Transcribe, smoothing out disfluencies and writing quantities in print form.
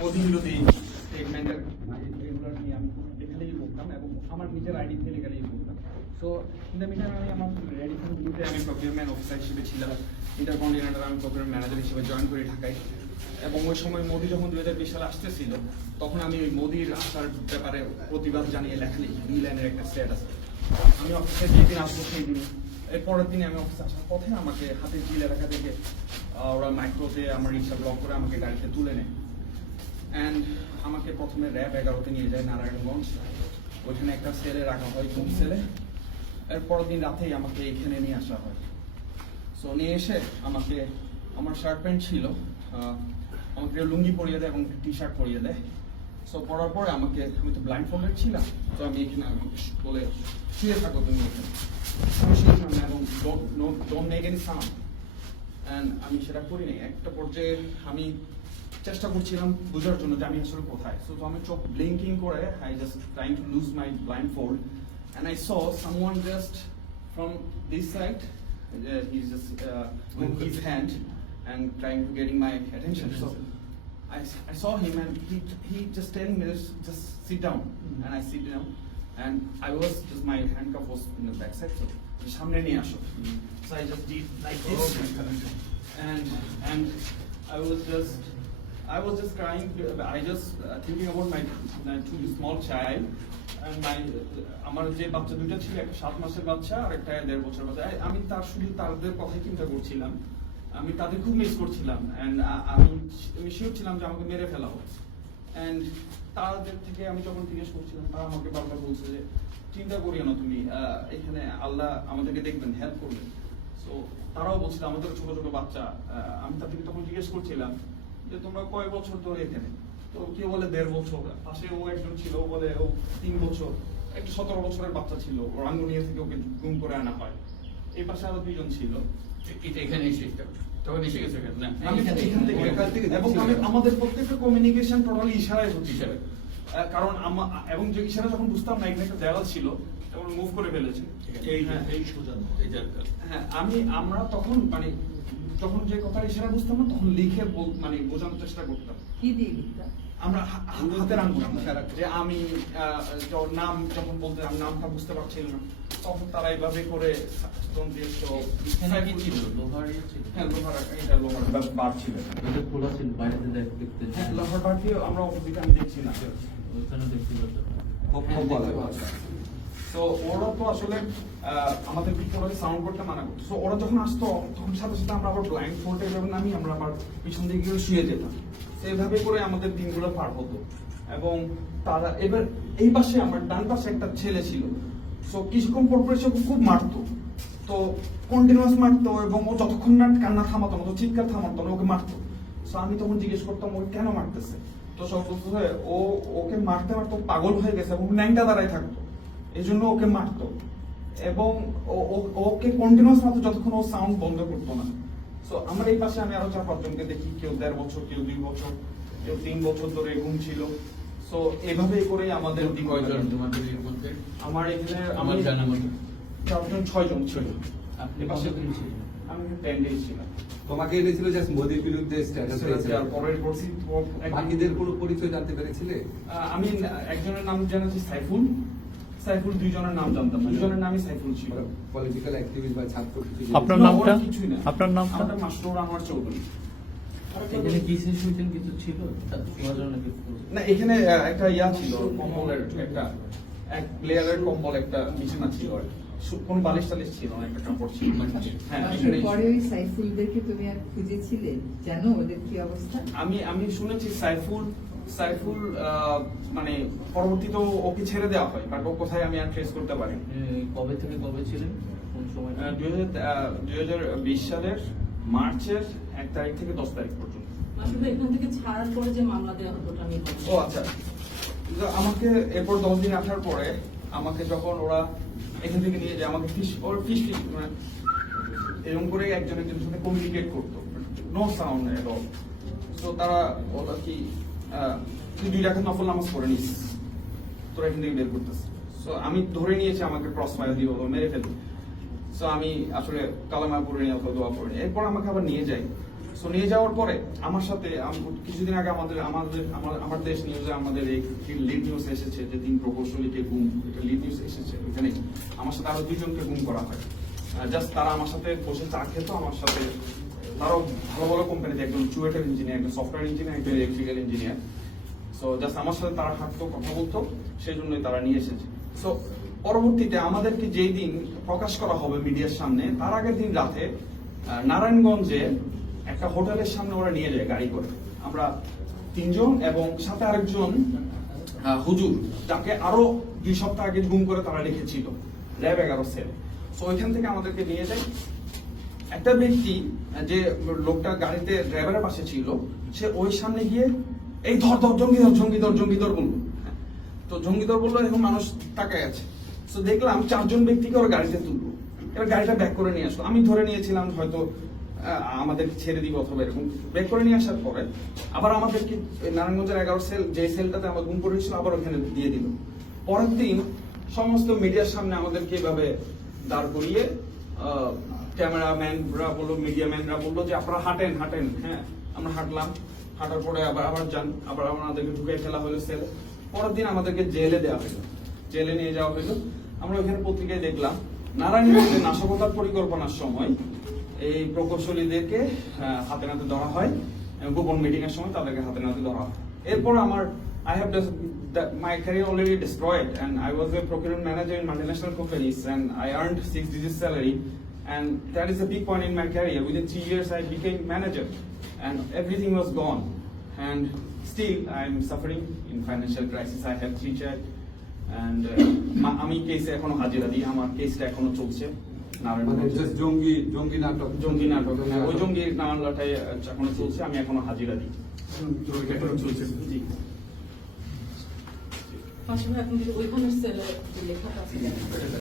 মোদি বিরোধী স্টেটমেন্টের এগুলো নিয়ে আমি এখানেই বলতাম এবং আমার নিজের আইডি থেকে গেলেই বলতাম। সো ইন দ্য মিটার আমি আমার রেডিফোন গ্রুপে আমি প্রকিউরমেন্ট অফিসার হিসেবে ছিলাম, ইন্টারকন্টিনেন্টাল আমি প্রকিউরমেন্ট ম্যানেজার হিসেবে জয়েন করি ঢাকায়। এবং ওই সময় মোদি যখন 2020 সালে আসতেছিল তখন আমি ওই মোদির আসার ব্যাপারে প্রতিবাদ জানিয়ে লেখা লিখি, বি লাইনের একটা স্ট্যাটাস। আমি অফিসে যেদিন আসবো সেই দিন, এর পরের দিনে আমি অফিসে আসার পথে আমাকে হাতে জিল এলাকা থেকে ওরা মাইক্রোতে আমার রিক্সা ব্লক করে আমাকে গাড়িতে তুলে নেয়। অ্যান্ড আমাকে প্রথমে র্যাব 11-তে নিয়ে যায় নারায়ণগঞ্জ, ওইখানে একটা সেলে রাখা হয়, কোন সেলে। এর পরের দিন রাতেই আমাকে এখানে নিয়ে আসা হয়। সো নিয়ে এসে আমাকে আমার শার্ট প্যান্ট ছিল, আমাকে লুঙ্গি পরিয়ে দেয় এবং টি শার্ট পরিয়ে দেয়। সো পরার পরে আমাকে, আমি তো ব্লাইন্ড ফোল্ডেড ছিলাম, তো আমি এখানে বলে শুয়ে থাকো তুমি এখানে, এবং don't make any sound. And আমি সেটা করি নাই। একটা পর্যায়ে আমি চেষ্টা করছিলাম বোঝার জন্য যে আমি আসলে কোথায়। সো আমি চোখ ব্লিঙ্কিং করে I just trying to lose my blind fold and I saw someone just from this side, he's just moving his hand and trying to getting my attention. So I saw him and he just telling me just sit down, and I sit down and I was just, my handcuff was in the back side, so samne niye asho. So I just did like this, and I was just crying. I just thinking about my two small child and my আমার যে বাচ্চা দুটো ছিল, একটা 7 মাসের বাচ্চা আর একটা 1.5 বছরের বাচ্চা। আমি শুধু তাদের কথাই চিন্তা করছিলাম, আমি তাদের খুব মিস করছিলাম। অ্যান্ড আমি শিওর ছিলাম যে আমাকে মেরে ফেলা হবে। অ্যান্ড তাদের থেকে আমি যখন জিজ্ঞেস করছিলাম, তারা আমাকে বারবার বলছে যে চিন্তা করিও না তুমি, এখানে আল্লাহ আমাদেরকে দেখবেন, হেল্প করবেন। সো তারাও বলছিল, আমাদের ছোট ছোট বাচ্চা। আমি তাদেরকে তখন জিজ্ঞেস করছিলাম যে তোমরা কয় বছর ধরে এখানে? তো কেউ বলে 1.5 বছর, পাশে ও একজন ছিল, ও বলে ও 3 বছর, একটা 17 বছরের বাচ্চা ছিল, রাঙ্গুনিয়া থেকে ওকে গুম করে আনা হয়। এই পাশে আরো 2জন ছিল। এটা এখানে এসে তখন এসে গেছে না, এবং আমাদের প্রত্যেকটা কমিউনিকেশন টোটালি ইশারায় হচ্ছে, কারণ এবং যে ইশারা যখন বুঝতাম না এখানে একটা দেওয়াল ছিল, তখন মুভ করে ফেলেছে। হ্যাঁ, আমরা তখন মানে যখন যে কথা ইশারা বুঝতাম না তখন লিখে মানে বোঝানোর চেষ্টা করতাম। কি দিয়ে লিখতাম? আমরা হাতের আঙ্গুল যে আমি নাম যখন বলতে আমি নামটা বুঝতে পারছিলাম না, তখন তারা এইভাবে করে বার ছিল, লোহার বার দিয়ে আমরা অপোজিটে আমি দেখছি না। তো ওরা তো আসলে আমাদের ভিতরে সাউন্ড করতে মানা করতো। সো ওরা যখন আসতো তখন সাথে সাথে আমরা আবার ব্লাইন্ড ফোল্ডে এভাবে নামি, আমরা আবার পিছন দিকে গিয়ে শুয়ে যেতাম। সেইভাবে করে আমাদের দিনগুলো পার হতো। এবং তারা এবার এই পাশে, আমার ডান পাশে একটা ছেলে ছিল। সো কিছুক্ষণ পর পর সে খুব মারতো, তো কন্টিনিউয়াস মারতো, এবং ও যতক্ষণ না কান্না থামাতো না, চিৎকার থামাতো না, ওকে মারতো। সো আমি তখন জিজ্ঞেস করতাম ওকে কেন মারতেছে। তো সব বলতো ও ওকে মারতে মারতো পাগল হয়ে গেছে এবং ন্যাংটা দাঁড়ায় থাকতো, এই জন্য ওকে মারতো। এবং ওকে কন্টিনিউয়াস মারতো যতক্ষণ ও সাউন্ড বন্ধ করতো না। সো আমার এই পাশে আমি আরো 4-5 জনকে দেখি, কেউ 1.5 বছর, কেউ 2 বছর, কেউ 3 বছর ধরে ঘুম ছিল। সো এভাবেই করে আমাদের আমার এখানে আমার জানা মতো 4-6 জন ছিল। আমি 10 days ছিলাম। তোমাকে এনেছিল জাস্ট মোদির বিরুদ্ধে স্ট্যাটাস দিয়েছে, আর পরের পরছি বাকিদের কোনো পরিচয় জানতে পেরেছিলে? আমি একজনের নাম জানাচ্ছি সাইফুল, 2 জনের নাম জানতাম, 2 জনের নামই সাইফুল ছিল। পলিটিক্যাল অ্যাক্টিভিস্ট বা ছাত্র কিছু? আপনার নামটা? কিছুই না। আপনার নামটা? আমারটা মাসরুর আনোয়ার চৌধুরী। এখানে কি সিচুয়েশন কিছু ছিল না, এখানে একটা ইয়া ছিল, কম্বলের একটা এক প্লেয়ারের কম্বল, একটা বিছানা ছিল, আর কোন বালিশ টালিশ ছিল না, একটা কাপড় ছিল। হ্যাঁ, পরে ওই সাইফুলদেরকে তুমি আর খুঁজেছিলে, জানো ওদের কি অবস্থা? আমি শুনেছি সাইফুল মানে পরবর্তীতে ওকে ছেড়ে দেওয়া হয়, বাট ও কোথায় আমি আর ট্রেস করতে পারি। কবে থেকে কবে ছিলেন, কোন সময়? 2020 সালের মার্চের 1 তারিখ থেকে 10 তারিখ পর্যন্ত। আসলে এখান থেকে ছাড়ার পরে যে মামলা দেওয়া হতো ওটা আমি বলছি। ও আচ্ছা, আমাকে এরপর 10 দিন আসার পরে আমাকে যখন ওরা এখান থেকে নিয়ে যায়, আমাকে ফিশ মানে এরকম করে একজনের সাথে কমিউনিকেট করতো, no sound at all. So তারা বলো কি তুই 2 রাকাত নফল নামাজ পড়ে নিস, তোরা এখান থেকে বের করতেছে। সো আমি ধরে নিয়েছি, আমাকে ক্রস ফায়ার দিয়ে বলো মেরে ফেলবে। সো আমি আসলে কালামা পড়ে নিয়ে অথবা দোয়া পড়ে, এরপর আমাকে আবার নিয়ে যাই। সো নিয়ে যাওয়ার পরে আমার সাথে কিছুদিন আগে আমার দেশ নিউজে আমাদের এই লিড নিউজ এসেছে যে 3 প্রকৌশলীকে গুম, এটা লিড নিউজ এসেছে। ওখানে আমার সাথে আরো 2 জনকে গুম করা হয়। জাস্ট তারা আমার সাথে বসে চা খেতো, আমার সাথে তারাও ভালো ভালো কোম্পানিতে, একজন চুয়েটের ইঞ্জিনিয়ার, একজন সফটওয়্যার ইঞ্জিনিয়ার, একজন ইলেকট্রিক্যাল ইঞ্জিনিয়ার। সো জাস্ট আমার সাথে তারা হাঁটতো, কথা বলতো, সেই জন্যই তারা নিয়ে এসেছে। সো পরবর্তীতে আমাদেরকে যেই দিন প্রকাশ করা হবে মিডিয়ার সামনে, তার আগের দিন রাতে নারায়ণগঞ্জে একটা হোটেলের সামনে ওরা নিয়ে যায় গাড়ি করে। আমরা 3 জন এবং সাথে আরেকজন হুজুর, যাকে আরো 2 সপ্তাহ আগে গুম করে তারা রেখেছিল র্যাব 11 সেল। সো ওইখান থেকে আমাদেরকে নিয়ে যায়। একটা ব্যক্তি, যে লোকটা গাড়িতে ড্রাইভারের পাশে ছিল, সে ওই সামনে গিয়ে এই ধর ধর জঙ্গিদর বললো। তো জঙ্গিদর বললো, এখন মানুষ তাকায় আছে। তো দেখলাম 4 জন ব্যক্তিকে ওরা গাড়িতে তুললো, এবার গাড়িটা ব্যাক করে নিয়ে আসলো। আমি ধরে নিয়েছিলাম হয়তো আমাদের ছেড়ে দিব অথবা এরকম। ব্যাক করে নিয়ে আসার পরে আবার আমাদেরকে নারায়ণগঞ্জের 11 সেল, যে সেলটাতে আমার গুম করেছিল, আবার ওখানে দিয়ে দিল। পরের দিন সমস্ত মিডিয়ার সামনে আমাদেরকে এভাবে দাঁড় করিয়ে ক্যামেরাম্যানরা বললো, মিডিয়াম্যানরা বললো যে আপনারা হাঁটেন। হ্যাঁ, আমরা হাঁটলাম। হাঁটার পরে আবার যান, আবার আমাদেরকে ঢুকে ফেলা হলো সেলে। পরের দিন আমাদেরকে জেলে দেওয়া হলো, জেলে নিয়ে যাওয়া হলো। আমরা ওইখানে পত্রিকায় দেখলাম নারায়ণগঞ্জে নাশকতার পরিকল্পনার সময় এই প্রকৌশলীদেরকে হাতে নাতে ধরা হয়, গোপন মিটিং এর সময় তাদেরকে হাতে নাতে ধরা হয়। এরপর আমার my career already destroyed, and I was a procurement manager in multinational companies, and I earned 6-digit salary, and that is a big point in my career. Within 3 years, I became manager, and everything was gone. And still, I'm suffering in financial crisis. I have 3 children, and আমি কেসে এখনো হাজিরা দিই, আমার কেসটা এখনো চলছে। মানে just জঙ্গি নাটক। হ্যাঁ, ওই জঙ্গি মামলাটাই এখনো চলছে, আমি এখনো হাজিরা দিই। চলছে জি। পাশাপাশি এখন ওইখানের সেলে লেখাটা আছে।